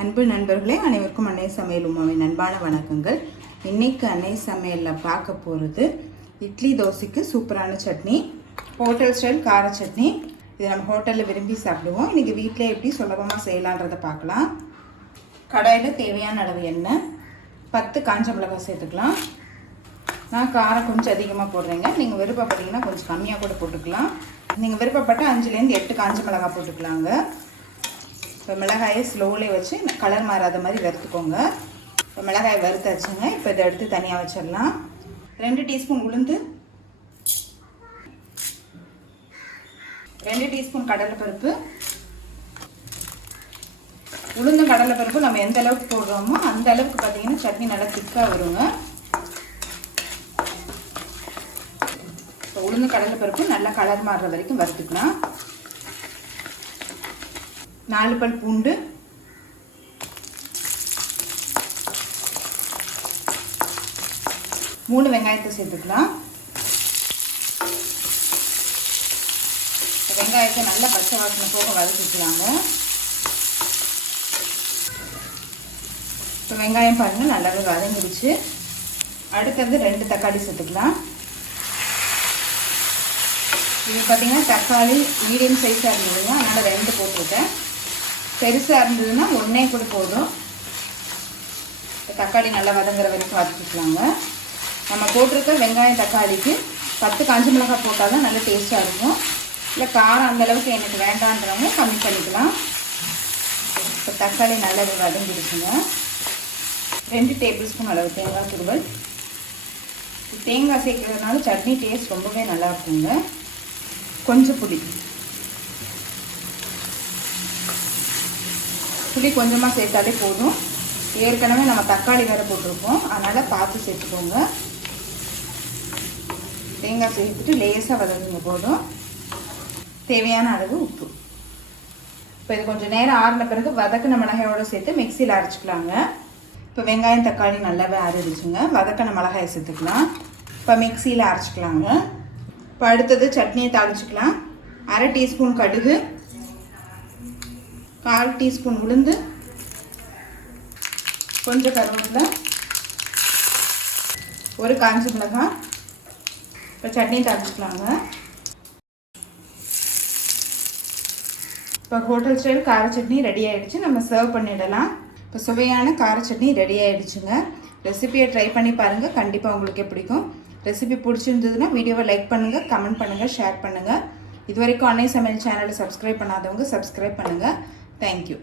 அன்பு நண்பர்களே, அனைவருக்கும் அன்னை சமையல் உமாவின் அன்பான வணக்கங்கள். இன்னைக்கு அன்னை சமையலில் பார்க்க போகிறது இட்லி தோசைக்கு சூப்பரான சட்னி, ஹோட்டல் ஸ்டைல் கார சட்னி. இது நம்ம ஹோட்டலில் விரும்பி சாப்பிடுவோம். இன்றைக்கி வீட்டிலே எப்படி சுலபமாக செய்யலான்றதை பார்க்கலாம். கடாயில் தேவையான அளவு எண்ணெய், 10 காஞ்ச மிளகாய் சேர்த்துக்கலாம். நான் காரம் கொஞ்சம் அதிகமாக போடுறேங்க. நீங்கள் விருப்பப்பட்டீங்கன்னா கொஞ்சம் கம்மியாக கூட போட்டுக்கலாம். நீங்கள் விருப்பப்பட்ட 5லேருந்து 8 காஞ்ச மிளகாய் போட்டுக்கலாங்க. இப்போ மிளகாயை ஸ்லோவிலே வச்சு கலர் மாறாத மாதிரி வறுத்துக்கோங்க. இப்போ மிளகாயை வறுத்தாச்சுங்க. இப்போ இதை எடுத்து தனியாக வச்சிடலாம். 2 டீஸ்பூன் உளுந்து, 2 டீஸ்பூன் கடலைப்பருப்பு. உளுந்தும் கடலைப்பருப்பு நம்ம எந்த அளவுக்கு போடுறோமோ அந்த அளவுக்கு பார்த்தீங்கன்னா சட்னி நல்லா திக்காக வருங்க. இப்போ உளுந்து கடலைப்பருப்பு நல்லா கலர் மாறுற வரைக்கும் வறுத்துக்கலாம். 4 பல் பூண்டு, 3 வெங்காயத்தை சேர்த்துக்கலாம். வெங்காயத்தை நல்லா பச்சை வாசனை போக வதக்கிக்கலாங்க. இப்போ வெங்காயம் பாருங்கள் நல்லாவே வதங்கிடுச்சு. அடுத்தது 2 தக்காளி சேர்த்துக்கலாம். இது பார்த்தீங்கன்னா தக்காளி மீடியம் சைஸாக இருந்ததுங்க, அதனால் 2 போட்டிருக்கேன். பெருசாக இருந்ததுன்னா 1 கூட போதும். தக்காளி நல்லா வதங்குற வரைக்கும் வதக்கிக்கலாங்க. நம்ம போட்டிருக்க வெங்காயம் தக்காளிக்கு 10 காஞ்ச மிளகாய் போட்டால் தான் நல்லா டேஸ்ட்டாக இருக்கும். இல்லை காரம் அந்தளவுக்கு எனக்கு வேண்டான்றவங்க கம்மி பண்ணிக்கலாம். இப்போ தக்காளி நல்லா வதங்கிடுச்சுங்க. 2 டேபிள் ஸ்பூன் அளவு தேங்காய் துருவல். தேங்காய் சேர்க்கறதுனால சட்னி டேஸ்ட் ரொம்பவே நல்லா இருக்குங்க. கொஞ்சம் புளி கொஞ்சமாக சேர்த்தாலே போதும். ஏற்கனவே நம்ம தக்காளி வேறு போட்டிருக்கோம், அதனால் பார்த்து சேர்த்துக்கோங்க. தேங்காய் சேர்த்துட்டு லேசாக வதங்குங்க போதும். தேவையான அளவு உப்பு. இப்போ இது கொஞ்சம் நேரம் ஆறின பிறகு வதக்கின மிளகாயோடு சேர்த்து மிக்சியில் அரைச்சிக்கலாங்க. இப்போ வெங்காயம் தக்காளி நல்லாவே அரைச்சிங்க. வதக்கின மிளகாயை சேர்த்துக்கலாம். இப்போ மிக்சியில் அரைச்சிக்கலாங்க. இப்போ அடுத்தது சட்னியை தாளிச்சிக்கலாம். 1/2 டீஸ்பூன் கடுகு, 1/4 டீஸ்பூன் உளுந்து, கொஞ்சம் கருவேப்பிலை, 1 காஞ்ச மிளகாய். இப்போ சட்னியை தாளிச்சிக்கலாங்க. இப்போ ஹோட்டல் ஸ்டைல் கார சட்னி ரெடி ஆகிடுச்சு. நம்ம சர்வ் பண்ணிடலாம். இப்போ சுவையான கார சட்னி ரெடி ஆகிடுச்சுங்க. ரெசிபியை ட்ரை பண்ணி பாருங்கள், கண்டிப்பாக உங்களுக்கு பிடிக்கும். ரெசிபி பிடிச்சிருந்ததுன்னா வீடியோவை லைக் பண்ணுங்கள், கமெண்ட் பண்ணுங்கள், ஷேர் பண்ணுங்கள். இது வரைக்கும் அன்னை சமையல் சேனலை சப்ஸ்கிரைப் பண்ணாதவங்க சப்ஸ்கிரைப் பண்ணுங்கள். தேங்க்யூ.